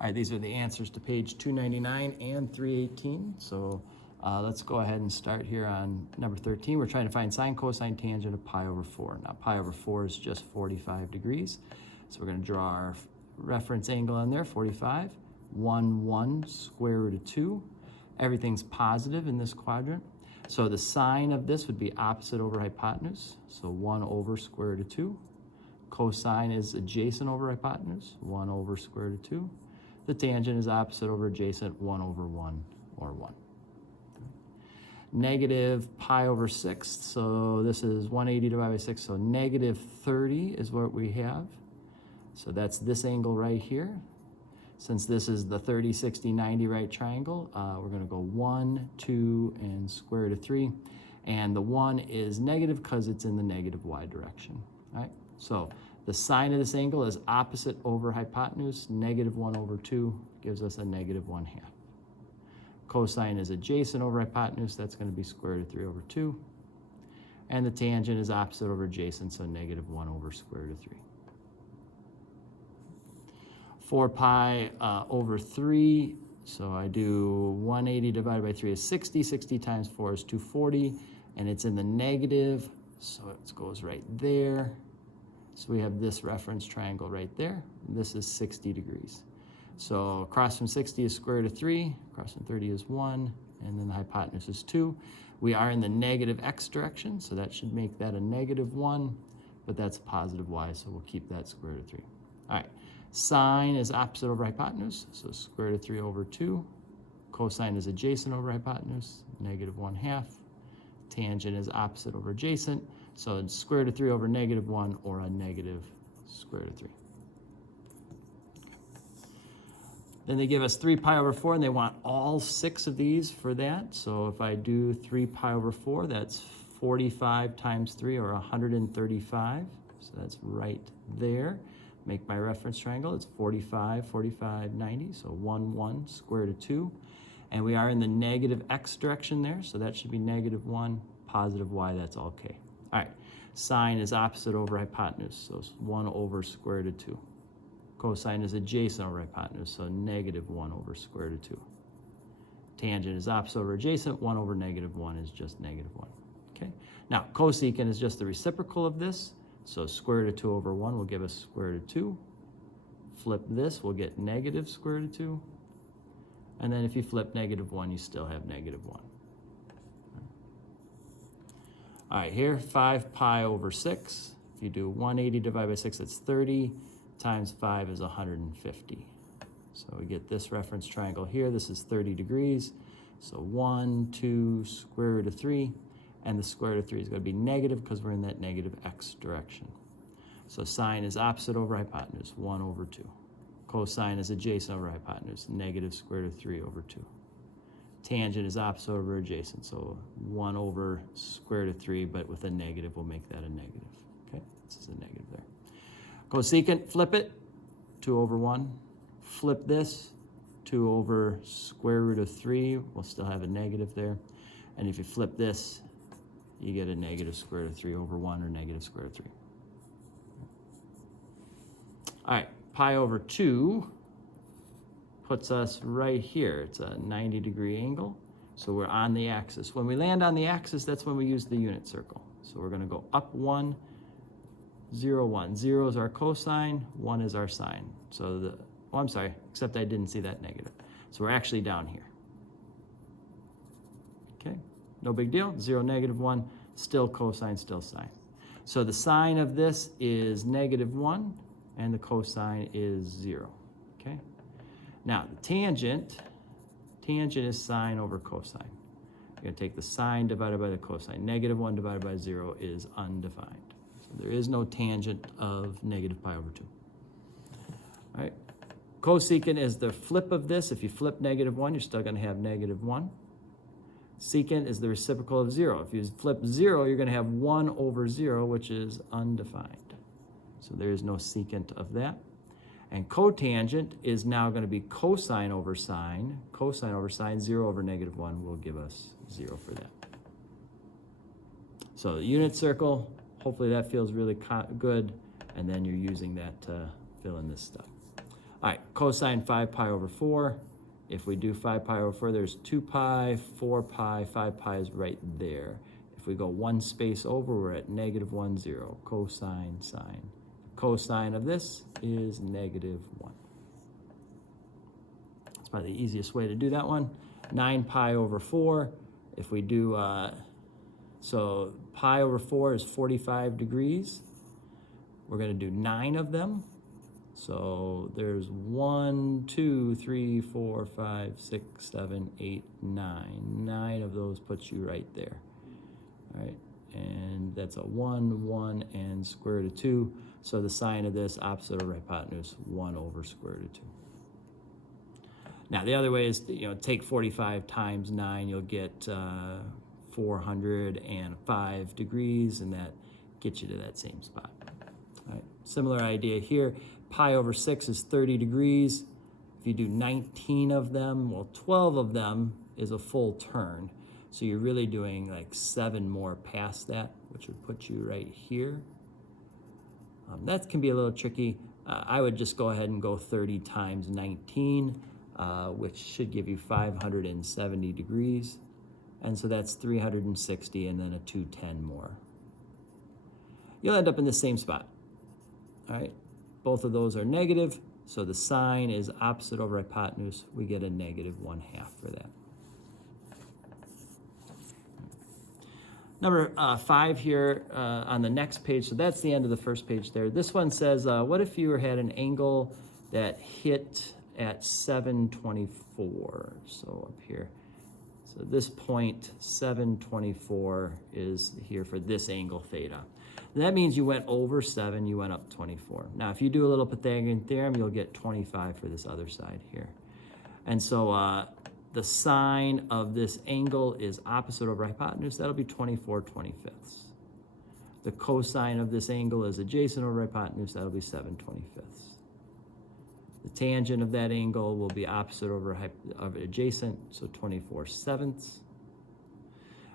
All right, these are the answers to page 299 and 318. So let's go ahead and start here on number 13. We're trying to find sine, cosine, tangent of pi over 4. Now, pi over 4 is just 45 degrees. So we're going to draw our reference angle on there, 45. 1 square root of 2. Everything's positive in this quadrant. So the sine of this would be opposite over hypotenuse. So 1 over square root of 2. Cosine is adjacent over hypotenuse, 1 over square root of 2. The tangent is opposite over adjacent, 1 over 1, or 1. Negative pi over 6, so this is 180 divided by 6, so negative 30 is what we have. So that's this angle right here. Since this is the 30, 60, 90 right triangle, we're going to go 1, 2, and square root of 3. And the 1 is negative because it's in the negative y direction. All right? So the sine of this angle is opposite over hypotenuse. Negative 1 over 2 gives us a negative 1/2. Cosine is adjacent over hypotenuse. That's going to be square root of 3 over 2. And the tangent is opposite over adjacent, so negative 1 over square root of 3. 4 pi over 3, so I do 180 divided by 3 is 60. 60 times 4 is 240, and it's in the negative, so it goes right there. So we have this reference triangle right there. This is 60 degrees. So across from 60 is square root of 3, across from 30 is 1, and then the hypotenuse is 2. We are in the negative x direction, so that should make that a negative 1, but that's a positive y, so we'll keep that square root of 3. All right. Sine is opposite over hypotenuse, so square root of 3 over 2. Cosine is adjacent over hypotenuse, negative 1/2. Tangent is opposite over adjacent, so it's square root of 3 over negative 1, or a negative square root of 3. Then they give us 3 pi over 4, and they want all 6 of these for that. So if I do 3 pi over 4, that's 45 times 3, or 135. So that's right there. Make my reference triangle. It's 45, 45, 90. So 1, 1, square root of 2. And we are in the negative x direction there. So that should be negative 1, positive y. That's okay. All right. Sine is opposite over hypotenuse. So it's 1 over square root of 2. Cosine is adjacent over hypotenuse. So negative 1 over square root of 2. Tangent is opposite over adjacent. 1 over negative 1 is just negative 1. Okay. Now, cosecant is just the reciprocal of this. So square root of 2 over 1 will give us square root of 2. Flip this, we'll get negative square root of 2. And then if you flip negative 1, you still have negative 1. All right, here, 5 pi over 6. If you do 180 divided by 6, it's 30. Times 5 is 150. So we get this reference triangle here. This is 30 degrees. So 1, 2, square root of 3. And the square root of 3 is going to be negative because we're in that negative x direction. So sine is opposite over hypotenuse, 1 over 2. Cosine is adjacent over hypotenuse, negative square root of 3 over 2. Tangent is opposite over adjacent, so 1 over square root of 3, but with a negative, we'll make that a negative. Okay, this is a negative there. Cosecant, flip it, 2 over 1. Flip this, 2 over square root of 3. We'll still have a negative there. And if you flip this, you get a negative square root of 3 over 1, or negative square root of 3. All right, pi over 2 puts us right here. It's a 90-degree angle, so we're on the axis. When we land on the axis, that's when we use the unit circle. So we're going to go up 1, 0, 1. 0 is our cosine, 1 is our sine. So I'm sorry, except I didn't see that negative. So we're actually down here. Okay. No big deal, 0, negative 1, still cosine, still sine. So the sine of this is negative 1, and the cosine is 0, okay? Now, the tangent is sine over cosine. You're gonna take the sine divided by the cosine. Negative 1 divided by 0 is undefined. So there is no tangent of negative pi over 2. All right, cosecant is the flip of this. If you flip negative 1, you're still gonna have negative 1. Secant is the reciprocal of 0. If you flip 0, you're going to have 1 over 0, which is undefined. So there is no secant of that. And cotangent is now going to be cosine over sine. Cosine over sine, 0 over negative 1 will give us 0 for that. So the unit circle, hopefully that feels really good, and then you're using that to fill in this stuff. All right, cosine 5 pi over 4. If we do 5 pi over 4, there's 2 pi, 4 pi, 5 pi is right there. If we go one space over, we're at negative 1, 0. Cosine, sine. Cosine of this is negative 1. That's probably the easiest way to do that one. 9 pi over 4. If we do, so pi over 4 is 45 degrees. We're going to do 9 of them. So there's 1, 2, 3, 4, 5, 6, 7, 8, 9. 9 of those puts you right there. All right, and that's a 1, 1, and square root of 2. So the sine of this, opposite over hypotenuse, 1 over square root of 2. Now the other way is, take 45 times 9, you'll get 405 degrees, and that gets you to that same spot. All right, similar idea here. Pi over 6 is 30 degrees. If you do 19 of them, well, 12 of them is a full turn. So you're really doing like 7 more past that, which would put you right here. That can be a little tricky. I would just go ahead and go 30 times 19, which should give you 570 degrees. And so that's 360 and then a 210 more. You'll end up in the same spot. All right, both of those are negative. So the sine is opposite over hypotenuse. We get a negative 1/2 for that. Number 5 here on the next page, so that's the end of the first page there. This one says, what if you had an angle that hit at 724? So up here. So this point, 724, is here for this angle theta. And that means you went over 7, you went up 24. Now, if you do a little Pythagorean theorem, you'll get 25 for this other side here. And so the sine of this angle is opposite over hypotenuse. That'll be 24/25. The cosine of this angle is adjacent over hypotenuse. That'll be 7/25. The tangent of that angle will be opposite over adjacent, so 24/7.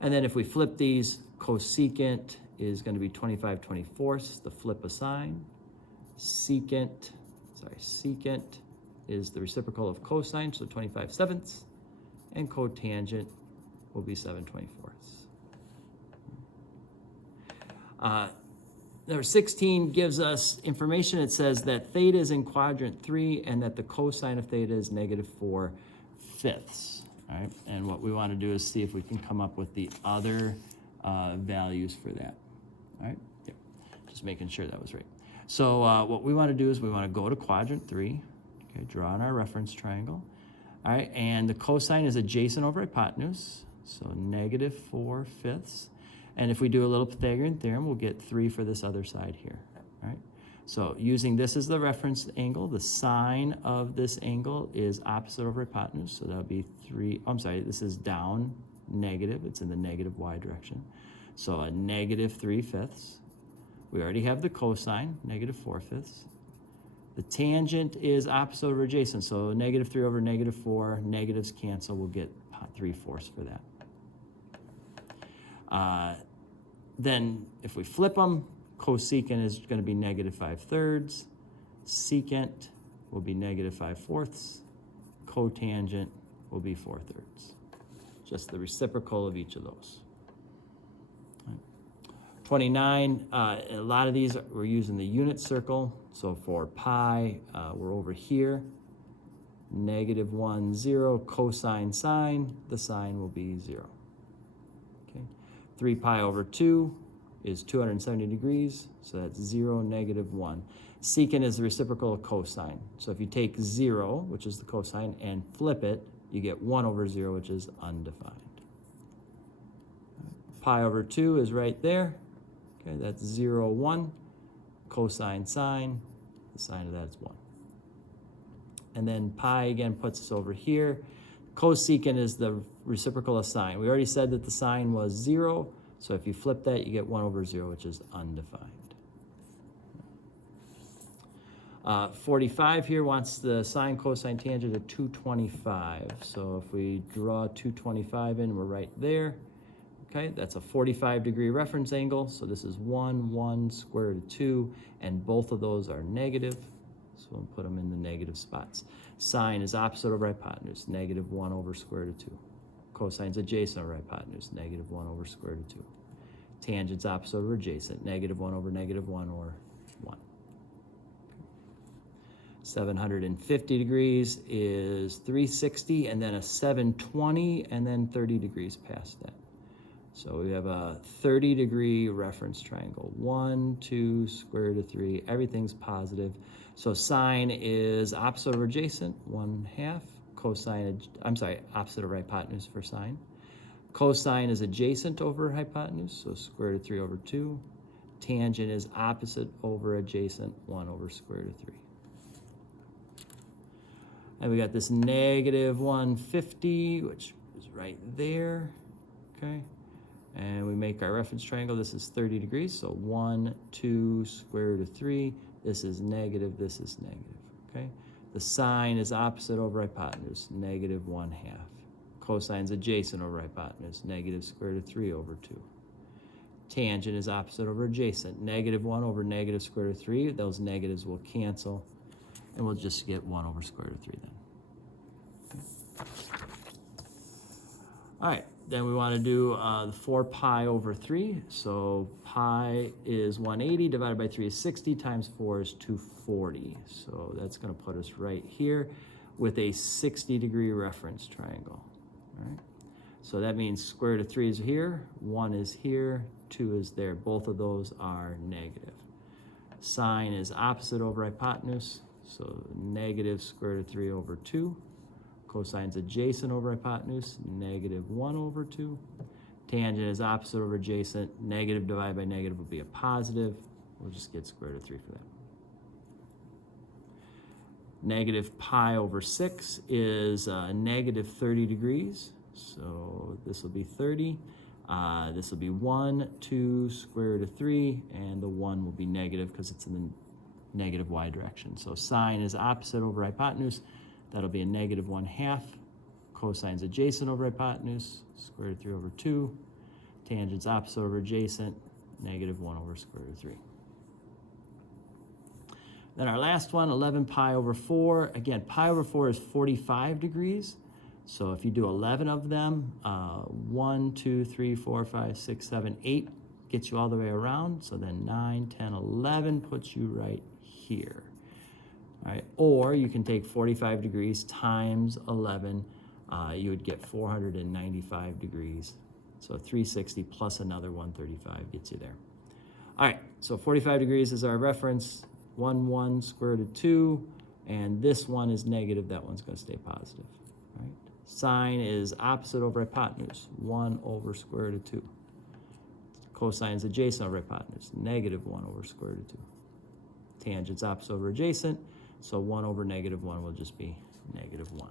And then if we flip these, cosecant is going to be 25/24, the flip of sine. Secant is the reciprocal of cosine, so 25/7. And cotangent will be 7/24. Number 16 gives us information. It says that theta is in quadrant 3 and that the cosine of theta is -4/5. All right, and what we want to do is see if we can come up with the other values for that. All right, yep. Just making sure that was right. So what we want to do is we want to go to quadrant 3. Okay, draw on our reference triangle. All right, and the cosine is adjacent over hypotenuse, so -4/5. And if we do a little Pythagorean theorem, we'll get 3 for this other side here. All right, so using this as the reference angle, the sine of this angle is opposite over hypotenuse, so that'll be 3. I'm sorry, this is down negative. It's in the negative y direction. So a -3/5. We already have the cosine, -4/5. The tangent is opposite over adjacent, so -3 over -4, negatives cancel, we'll get 3/4 for that. Then if we flip them, cosecant is going to be -5/3, secant will be -5/4, cotangent will be 4/3. Just the reciprocal of each of those. 29, a lot of these we're using the unit circle. So for pi, we're over here. -1, 0, cosine sine, the sine will be 0. Okay. 3 pi over 2 is 270 degrees, so that's 0, -1. Secant is the reciprocal of cosine. So if you take 0, which is the cosine, and flip it, you get 1 over 0, which is undefined. Pi over 2 is right there. Okay, that's 0, 1. Cosine sine, the sine of that is 1. And then pi again puts us over here. Cosecant is the reciprocal of sine. We already said that the sine was 0, so if you flip that, you get 1 over 0, which is undefined. 45 here wants the sine, cosine, tangent of 225. So if we draw 225 in, we're right there. Okay, that's a 45-degree reference angle. So this is 1, 1, square root of 2, and both of those are negative. So we'll put them in the negative spots. Sine is opposite over hypotenuse, negative 1 over square root of 2. Cosine's adjacent over hypotenuse, negative 1 over square root of 2. Tangent's opposite over adjacent, negative 1 over negative 1, or 1. 750 degrees is 360, and then a 720, and then 30 degrees past that. So we have a 30-degree reference triangle. 1, 2, square root of 3, everything's positive. So sine is opposite over adjacent, 1/2. Cosine, opposite over hypotenuse for sine. Cosine is adjacent over hypotenuse, so square root of 3 over 2. Tangent is opposite over adjacent, 1 over square root of 3. And we got this negative 150, which is right there, okay? And we make our reference triangle. This is 30 degrees, so 1, 2, square root of 3. This is negative, okay? The sine is opposite over hypotenuse, negative 1/2. Cosine's adjacent over hypotenuse, negative square root of 3 over 2. Tangent is opposite over adjacent, negative 1 over negative square root of 3. Those negatives will cancel, and we'll just get 1 over square root of 3 then. Okay. All right, then we want to do the 4 pi over 3. So pi is 180, divided by 3 is 60, times 4 is 240. So that's going to put us right here with a 60-degree reference triangle. All right. So that means square root of 3 is here, 1 is here, 2 is there. Both of those are negative. Sine is opposite over hypotenuse, so negative square root of 3 over 2. Cosine's adjacent over hypotenuse, negative 1 over 2. Tangent is opposite over adjacent. Negative divided by negative will be a positive. We'll just get square root of 3 for that. Negative pi over 6 is negative 30 degrees. So this will be 30. This will be 1, 2, square root of 3, and the 1 will be negative because it's in the negative y direction. So sine is opposite over hypotenuse. That'll be a negative 1/2. Cosine's adjacent over hypotenuse, square root of 3 over 2. Tangent's opposite over adjacent, negative 1 over square root of 3. Then our last one, 11 pi over 4. Again, pi over 4 is 45 degrees. So if you do 11 of them, 1, 2, 3, 4, 5, 6, 7, 8 gets you all the way around. So then 9, 10, 11 puts you right here. All right, or you can take 45 degrees times 11. You would get 495 degrees. So 360 plus another 135 gets you there. All right, so 45 degrees is our reference. 1, 1, square root of 2, and this one is negative. That one's going to stay positive. All right. Sine is opposite over hypotenuse, 1 over square root of 2. Cosine is adjacent over hypotenuse, negative 1 over square root of 2. Tangent's opposite over adjacent, so 1 over negative 1 will just be negative 1.